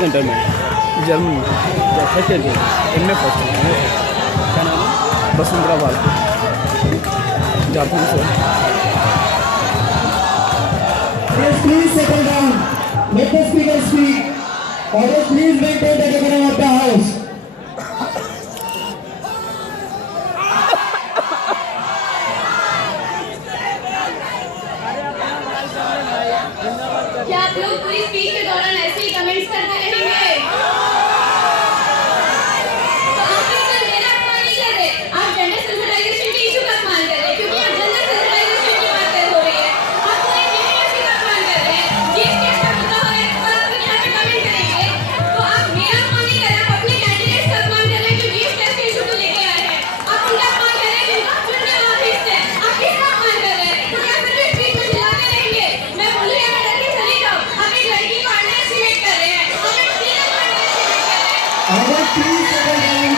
Centre में Germany first year M A first क्या नाम है वसुंधरा भारती जापान से। Please settle down. Let the speaker speak. Others, please maintain the decorum of the house. क्या आप लोग पूरी स्पीच के दौरान ऐसे ही कमेंट्स करते रहेंगे? तो आप लोग मेरा अपमान नहीं कर रहे, आप जेंडर सेंसिटाइजेशन के इशू का अपमान कर रहे हैं, क्योंकि आप जेंडर सेंसिटाइजेशन की बात हो रही है। आप पूरे यूनिवर्सिटी का अपमान कर रहे हैं, जिस केस का मुद्दा हो रहा है और आप लोग यहाँ पे कमेंट करेंगे, तो आप मेरा अपमान नहीं कर रहे, आप अपने कैंडिडेट्स का अपमान कर रहे हैं जो जिस केस के इशू को लेके आए हैं। आप उनका अपमान कर रहे हैं जिनको आप चुनने वाले भेजते हैं, आप किसका अपमान कर रहे हैं? तो क्या फिर भी स्पीच में चिल्लाते रहेंगे? मैं बोलूँ या मैं डर के चली जाऊँ? आप एक लड़की को अंडरएस्टिमेट कर रहे हैं, आप एक फीमेल को अंडरएस्टिमेट कर रहे हैं। Others, please settle down.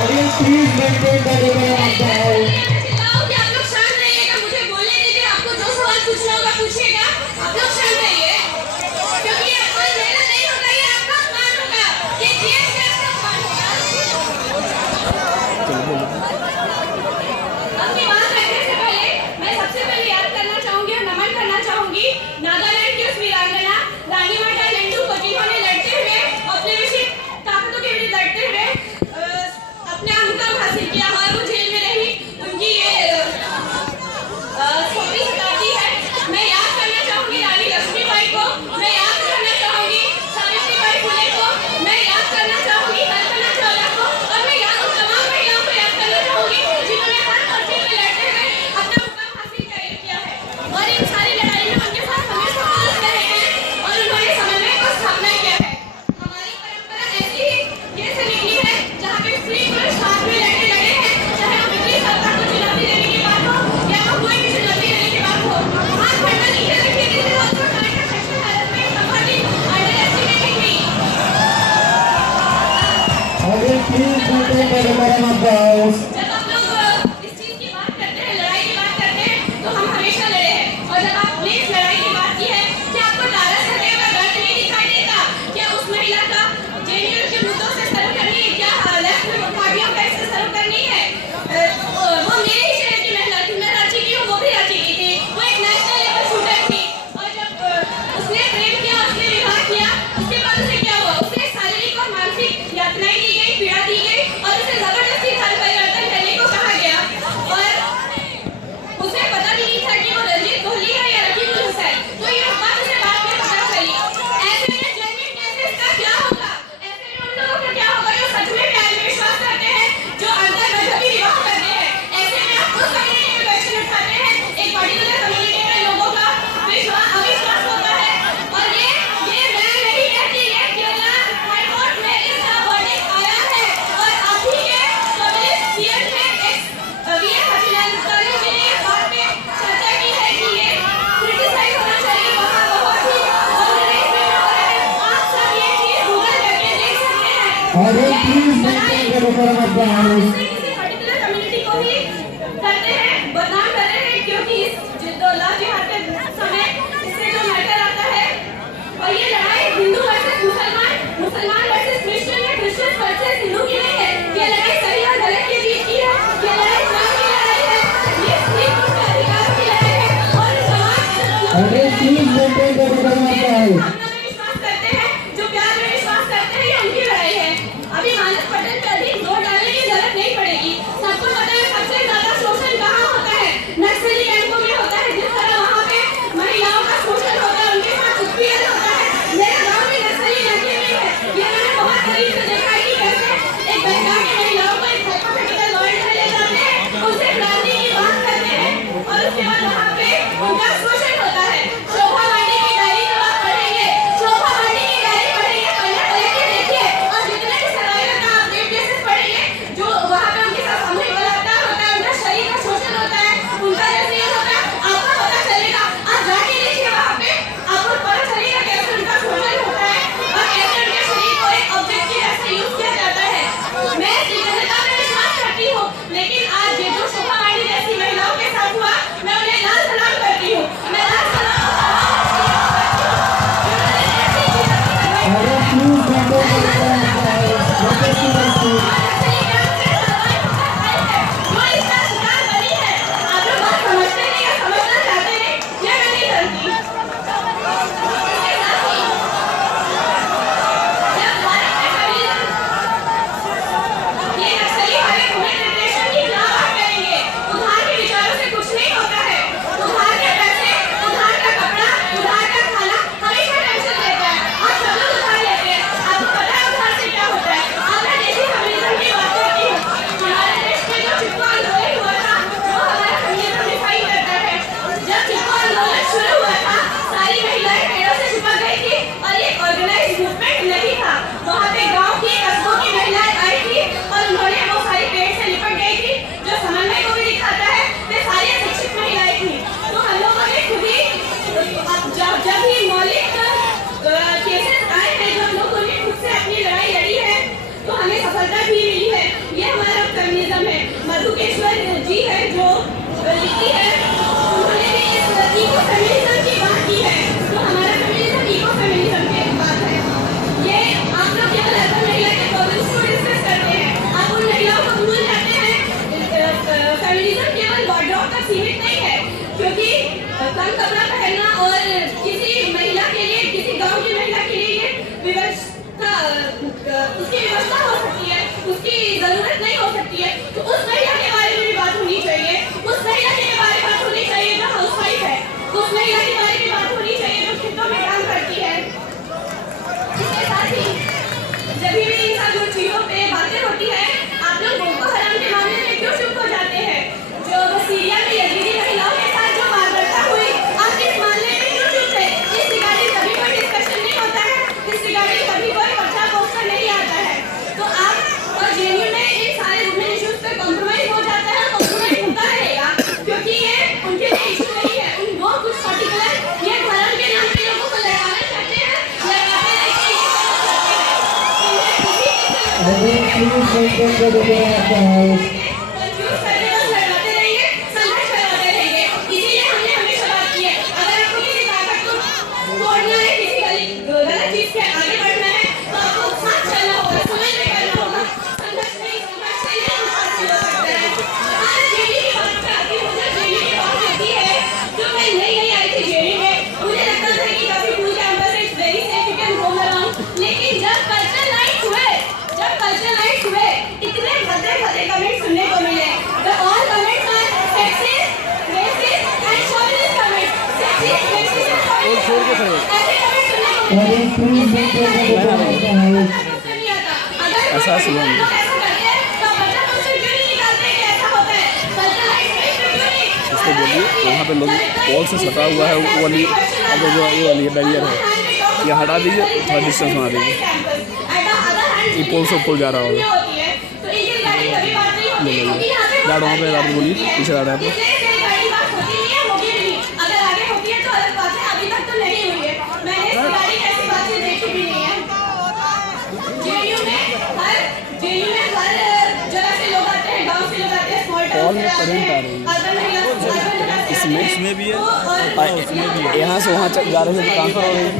Audience, please maintain the decorum of the house. चिल्लाओ कि आप लोग शांत रहिएगा, मुझे बोलने दीजिए, आपको जो सवाल पूछना होगा पूछिएगा, आप लोग शांत रहिए, क्योंकि ये कोई मेहनत नहीं होगा, ये आपका अपमान होगा, ये जीएस का अपमान होगा। अपनी बात रखने से पहले मैं सबसे पहले याद करना चाहूंगी और नमन करना चाहूंगी नागालैंड की उस वीरांगना रानी माता लंडू को, जिन्होंने लड़ते हुए औपनिवेशिक ताकतों के विरुद्ध लड़ते हुए अपने मुकाम हासिल किया और वो जेल में रही। उनकी ये 16वीं शताब्दी है। मैं याद करना चाहूंगी रानी लक्ष्मीबाई को, मैं याद करना चाहूंगी सावित्रीबाई फुले को, मैं याद करना चाहूंगी कल्पना चावला को, और मैं उन तमाम महिलाओं को याद करना चाहूंगी जिन्होंने हर मोर्चे में लड़ते हुए अपना मुकाम हासिल किया है और इन सारी लड़ाई में उनके साथ हमेशा पुरुष रहे हैं और उन्होंने समन्वय को स्थापना किया है। हमारी परंपरा ऐसी ही ये से निकली है जहाँ पे स्त्री पुरुष साथ में लड़े हैं, चाहे वो ब्रिटिश सरकार को चुनौती देने की बात हो या वो कोई भी चुनौती देने की बात हो। आप घटना नीचे रखिए, this is also correct section harassment somebody underestimating me। Audience, please maintain the decorum of the house. जब आप लोग इस चीज की बात करते हैं, लड़ाई की बात करते हैं, तो हम हमेशा लड़े हैं। और जब आपने इस लड़ाई की बात की है, क्या आपको तारा सटे का दर्द नहीं दिखाई देता? क्या उस महिला का जेएनयू के मुद्दों से सर्व करनी है? क्या लेफ्ट पार्टियों का इससे सर्व करनी है? वो मेरे ही शहर की महिला थी, मैं रांची की हूँ, वो भी रांची की थी, वो एक नेशनल लेवल शूटर थी और जब उसने प्रेम किया, उसने विवाह किया, उसके बाद उसे क्या हुआ? उसे शारीरिक और मानसिक यातनाएं दी गई, पीड़ा दी गई और उसे जबरदस्ती धर्म परिवर्तन करने को कहा गया और उसे पता भी नहीं था कि वो रणजीत कोहली है या रकीबुल हुसैन। तो ये बात उसे बाद में पता चली। ऐसे में जेन्युइन केसेस का क्या होगा? ऐसे में उन लोगों का क्या होगा जो सच में प्यार में विश्वास करते हैं, जो अंतर मजहबी विवाह करते हैं? ऐसे में आप उस कम्युनिटी में क्वेश्चन उठाते हैं, एक पर्टिकुलर कम्युनिटी में लोगों का अविश्वास होता है और ये मैं नहीं कहती, ये केरला हाई कोर्ट में इसका वर्डिक्ट आया है और अभी के कम्युनिस्ट सीएम ने वीएस हसीनानी जी ने इस बात पे चर्चा की है कि ये क्रिटिसाइज होना चाहिए, वहाँ बहुत ही ऑर्गेनाइजमेंट हो रहा है। आप सब ये चीज गूगल करके देख सकते हैं। Audience, please maintain the decorum of the house. किसी पर्टिकुलर कम्युनिटी को ही करते हैं, बदनाम कर रहे हैं, क्योंकि इस जिद्दोजहद जिहाद के समय इससे जो मैटर आता है और ये लड़ाई हिंदू वर्सेस मुसलमान, मुसलमान वर्सेस क्रिश्चियन या क्रिश्चियन वर्सेस हिंदू की नहीं है। ये लड़ाई सही और गलत के बीच की है, ये लड़ाई इस्लाम की लड़ाई है, ये स्त्री पुरुष के अधिकारों की लड़ाई है और समाज Audience, please maintain the decorum of the house. भावना में विश्वास करते हैं, जो प्यार में विश्वास करते हैं, ये उनकी लड़ाई है। अभी मानस पटेल पे अधिक जोर डालने की जरूरत नहीं पड़ेगी। सबको पता है सबसे ज्यादा शोषण कहाँ होता है? नक्सली कैंपों में होता है। जिस तरह वहाँ पे महिलाओं का शोषण होता है, उनके साथ उत्पीड़न होता है। मेरे गांव में नक्सली लड़के नहीं है, ये मैंने बहुत करीब से देखा है कि कैसे एक बंगाल की महिलाओं को एक हाइपोथेटिकल लॉयड में ले जाते हैं, उनसे क्रांति की बात करते हैं और उसके बाद वहाँ पे उनका शोषण होता है। शोभा वाणी की डायरी जब आप पढ़ेंगे please maintain the decorum of the house. Confuse करके बस लड़वाते रहेंगे, संघर्ष करवाते रहेंगे। इसीलिए हमने हमेशा बात की है, अगर आपको किसी ताकत को तोड़ना है, किसी गलत चीज के आगे बढ़ना है, तो आपको साथ चलना होगा, समझ में करना होगा। संघर्ष नहीं, संघर्ष से ही हम हासिल हो सकते हैं। आज जेडी की बात पे आती हूँ, मुझे जेडी की बात होती है, जो मैं नई आई थी जेडी में, मुझे लगता था कि काफी कूल कैंपस है, it's very safe, you can roam around. लेकिन जब कल्चर नाइट्स हुए, इतने भद्दे कमेंट सुनने को मिले। The all comments are sexist, racist and chauvinist comments. Sexist, racist and chauvinist comments. ऐसे कमेंट सुनने को मिले। Audience, please maintain the decorum of the house. नहीं आता। अगर ऐसा सुनो। लोग ऐसा करते हैं, तो बच्चा मुझसे क्यों नहीं निकालते कि ऐसा होता है? कल्चर नाइट्स में क्यों नहीं? इसको बोलिए वहाँ पे लोग वॉल से सटा हुआ है, वो वाली अब जो ये वाली बैरियर है, ये हटा दीजिए, थोड़ा डिस्टेंस बना दीजिए। ये पोल से ऊपर जा रहा होगा। गार्ड वहाँ पे गार्ड बोलिए, पीछे गार्ड है आपको। कॉल में करंट आ रही है इसमें भी है, यहाँ से वहाँ जा रहे थे तो ट्रांसफर हो रही है,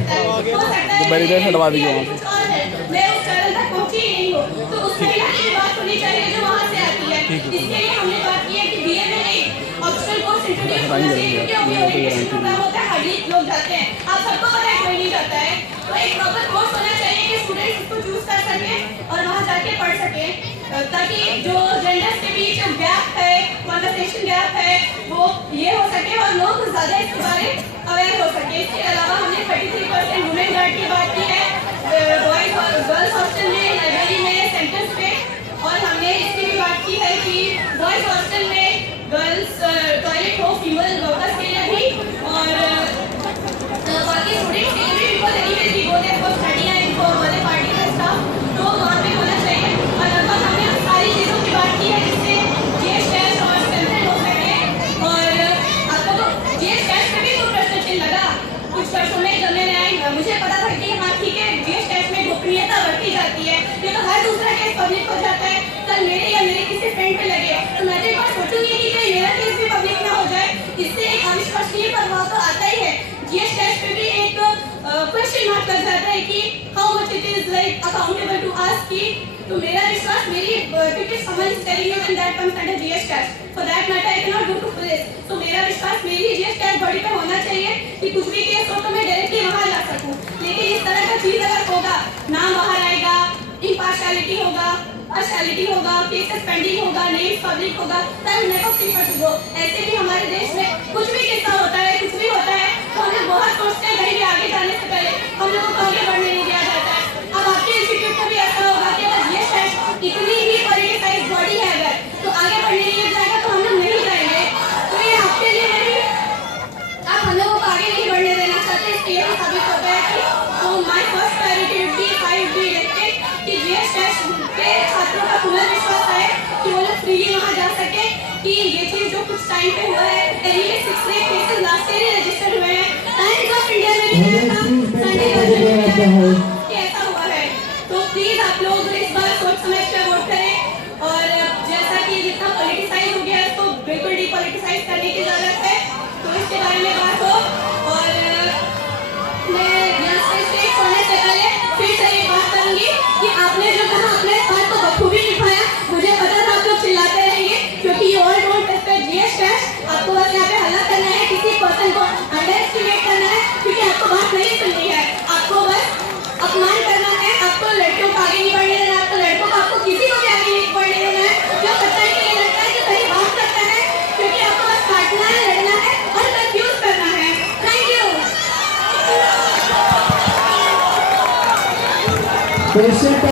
तो बैरियर हटवा दीजिए वहाँ से। मैं उस चैनल तक पहुंची ही नहीं हूँ, तो उसमें ये बात होनी चाहिए जो वहाँ से आती है। इसके लिए हमने बात की है कि बीए में नहीं, ऑप्शनल कोर्स इंट्रोड्यूस होना चाहिए, क्योंकि ओरिएंटेशन प्रोग्राम होता है, हार्डली लोग जाते हैं, आप सबको पता है कोई नहीं जाता है। तो एक प्रॉपर कोर्स होना चाहिए कि स्टूडेंट्स इसको चूज कर सकें और वहाँ जाके पढ़ सकें, ताकि जो जेंडर्स के बीच जो गैप है, कॉन्वर्सेशन गैप है, वो ये हो सके और लोग ज़्यादा इसके बारे अवेयर हो सके। इसके अलावा हमने 33% वुमेन गार्ड की बात की है, बॉयज और गर्ल्स हॉस्टल में, लाइब्रेरी में, सेंटर्स पे, और हमने इसकी भी बात की है कि बॉयज हॉस्टल में गर्ल्स टॉयलेट हो फीमेल वर्कर्स के लिए भी, और बाकी स्टूडेंट्स के लिए भी, because anyways we go there for study and for हमारे पार्टी का स्टाफ, तो वहाँ पे होना चाहिए। और लगभग हमने उन सारी चीज़ों की बात की है जिससे जीएस टेस्ट और स्ट्रेंथन हो सके। और आपको तो जीएस टेस्ट में भी तो प्रश्न चिन्ह लगा कुछ वर्षों में, जब मैंने आई मुझे पता था कि हाँ ठीक है, जीएस टेस्ट में गोपनीयता बरती जाती है, ये तो हर दूसरा केस पब्लिक हो जाता है, कल मेरे या मेरे किसी फ्रेंड पे लगे तो मैं तो एक बार सोचूंगी कि कहीं मेरा केस भी पब्लिक ना हो जाए। इससे एक अविश्वसनीय प्रभाव तो आता ही है। जीएस टेस्ट पे भी एक क्वेश्चन मार्क कर जाता है कि how much it is like accountable to us, की तो मेरा विश्वास मेरी क्योंकि समझ telling you and that comes under GS test, for that matter I can not do to police. तो मेरा विश्वास मेरी जीएस टेस्ट बॉडी पे होना चाहिए कि कुछ भी केस हो तो मैं डायरेक्टली वहां जा सकूं। लेकिन इस तरह का चीज अगर होगा, नाम बाहर आएगा, इम्पार्शियलिटी होगा, पार्शियलिटी होगा, केसेस पेंडिंग होगा, नेम्स पब्लिक होगा, तब नेवर प्रीफर टू गो। ऐसे भी हमारे देश में कुछ भी किस्सा होता है, कुछ भी होता है, तो हम लोग बहुत सोचते हैं कहीं भी आगे जाने से पहले हम लोगों को आगे बढ़ने नहीं दिया जाता है। अब आपके इंस्टीट्यूट का भी ऐसा होगा कि अगर ये शायद इतनी ही पॉलिटिसाइज्ड बॉडी है अगर, तो आगे बढ़ने नहीं जाएगा तो हम लोग नहीं जाएंगे। तो ये आपके लिए नहीं, आप हम लोगों को आगे नहीं बढ़ने देना चाहते, इसके लिए साबित होता है कि तो my first priority would be I would be elected कि जीएस टेस्ट पे छात्रों का पुनर्विश्वास है कि वो लोग फ्रीली वहाँ जा सके, कि ये चीज़ जो कुछ टाइम पे हुआ है, anyway 6 rape cases last year ही रजिस्टर हुए हैं, टाइम्स ऑफ इंडिया में भी आया था, संडे कि ऐसा हुआ है। तो प्लीज आप लोग इस बार सोच समझ कर वोट करें, और जैसा कि जितना पॉलिटिसाइज हो गया है उसको बिल्कुल डीपॉलिटिसाइज करने की जरूरत है, तो इसके बारे में बात हो। और मैं यहाँ से स्टेज छोड़ने से पहले फिर से एक बात करूँगी कि आपने जो कहा अपने बात को बखूबी निभाया, मुझे पता था आप लोग चिल्लाते रहेंगे, क्योंकि ये ऑल राउंड टेस्ट है, जीएस टेस्ट, आपको बस यहाँ पे हल्ला करना है, किसी पर्सन को अंडर एस्टिमेट करना है, क्योंकि आपको बात नहीं सुननी है, आपको बस अपमान करना है, आपको लड़कियों को आगे नहीं बढ़ने देना, आपको लड़कों को, आपको किसी को भी आगे नहीं बढ़ने देना है, जो पता है कि ये लड़का है जो सही बात करता है, क्योंकि आपको बस काटना है, लड़ना है और कंफ्यूज करना है। Thank you.